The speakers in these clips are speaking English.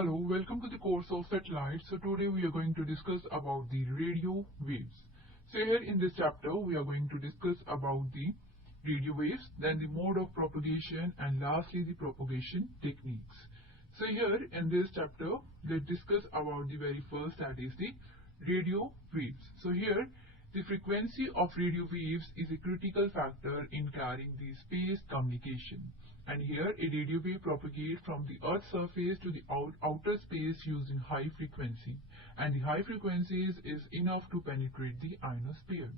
Hello, welcome to the course of satellites. So today we are going to discuss about the radio waves. So here in this chapter we are going to discuss about the radio waves, then the mode of propagation and lastly the propagation techniques. So here in this chapter let's discuss about the very first, that is the radio waves. So here the frequency of radio waves is a critical factor in carrying the space communication. And here a radio wave propagates from the Earth's surface to the outer space using high frequency. And the high frequencies is enough to penetrate the ionosphere.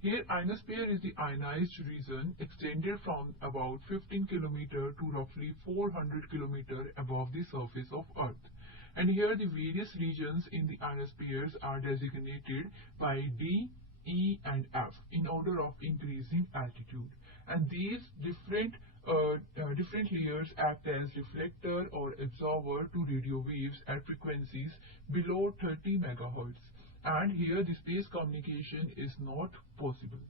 Here ionosphere is the ionized region extended from about 15 km to roughly 400 km above the surface of Earth. And here the various regions in the ionospheres are designated by D, E and F in order of increasing altitude. And these different layers act as reflector or absorber to radio waves at frequencies below 30 megahertz. And here the space communication is not possible.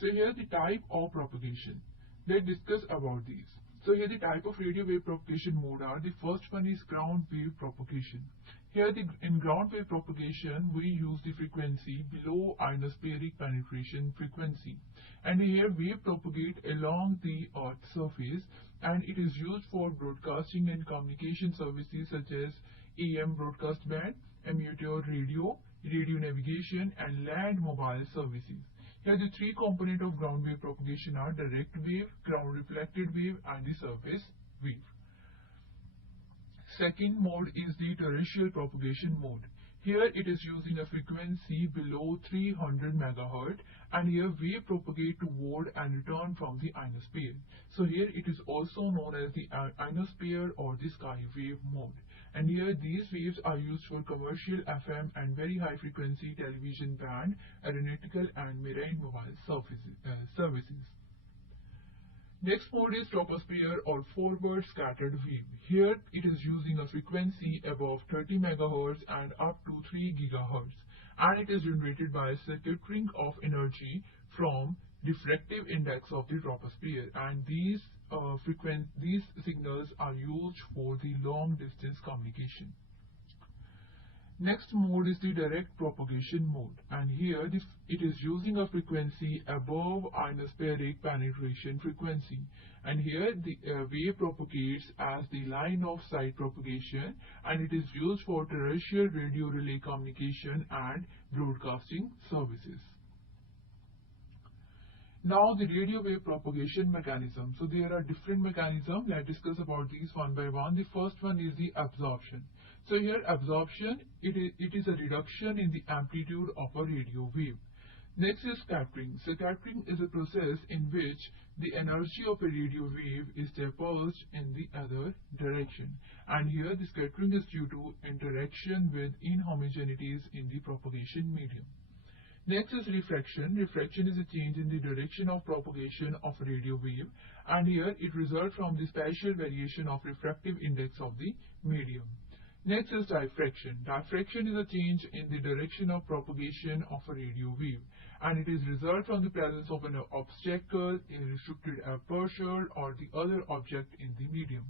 So here the type of propagation. Let's discuss about these. So here the type of radio wave propagation mode are, the first one is ground wave propagation. Here in ground wave propagation we use the frequency below ionospheric penetration frequency. And here wave propagate along the Earth's surface, and it is used for broadcasting and communication services such as AM broadcast band, amateur radio, radio navigation and land mobile services. Here the three components of ground wave propagation are direct wave, ground reflected wave and the surface wave. Second mode is the terrestrial propagation mode. Here it is using a frequency below 300 MHz, and here wave propagate toward and return from the ionosphere. So here it is also known as the ionosphere or the sky wave mode. And here these waves are used for commercial FM and very high frequency television band, aeronautical and marine mobile services. Next mode is troposphere or forward scattered wave. Here it is using a frequency above 30 MHz and up to 3 GHz, and it is generated by scattering of energy from diffractive index of the troposphere, and these signals are used for the long distance communication. Next mode is the direct propagation mode, and here it is using a frequency above ionospheric penetration frequency, and here the wave propagates as the line of sight propagation, and it is used for terrestrial radio relay communication and broadcasting services. Now the radio wave propagation mechanism. So there are different mechanisms. Let's discuss about these one by one. The first one is the absorption. So here absorption, it is a reduction in the amplitude of a radio wave. Next is scattering. So scattering is a process in which the energy of a radio wave is dispersed in the other direction. And here the scattering is due to interaction with inhomogeneities in the propagation medium. Next is refraction. Refraction is a change in the direction of propagation of a radio wave, and here it results from the spatial variation of refractive index of the medium. Next is diffraction. Diffraction is a change in the direction of propagation of a radio wave, and it is result from the presence of an obstacle, a restricted aperture, or the other object in the medium.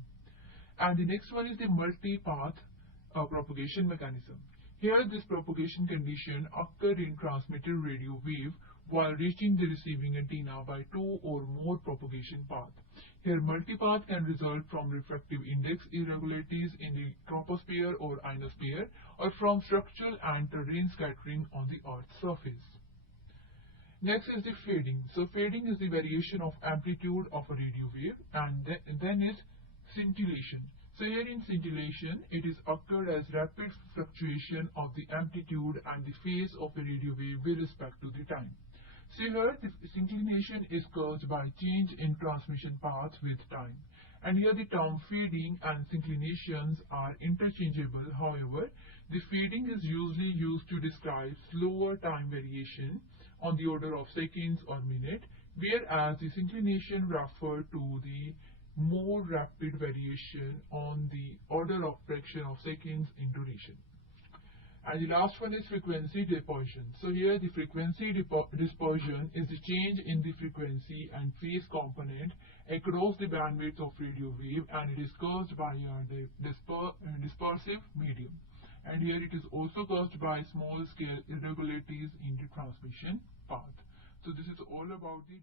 And the next one is the multipath propagation mechanism. Here this propagation condition occurs in transmitted radio wave while reaching the receiving antenna by two or more propagation paths. Here multipath can result from refractive index irregularities in the troposphere or ionosphere, or from structural and terrain scattering on the Earth's surface. Next is the fading. So fading is the variation of amplitude of a radio wave, and then is scintillation. So here in scintillation, it is occurred as rapid fluctuation of the amplitude and the phase of a radio wave with respect to the time. So here the scintillation is caused by change in transmission path with time. And here the term fading and scintillations are interchangeable. However, the fading is usually used to describe slower time variation on the order of seconds or minutes, whereas the scintillation refer to the more rapid variation on the order of fraction of seconds in duration. And the last one is frequency dispersion. So here the frequency dispersion is the change in the frequency and phase component across the bandwidth of radio wave, and it is caused by the dispersive medium. And here it is also caused by small scale irregularities in the transmission path. So this is all about the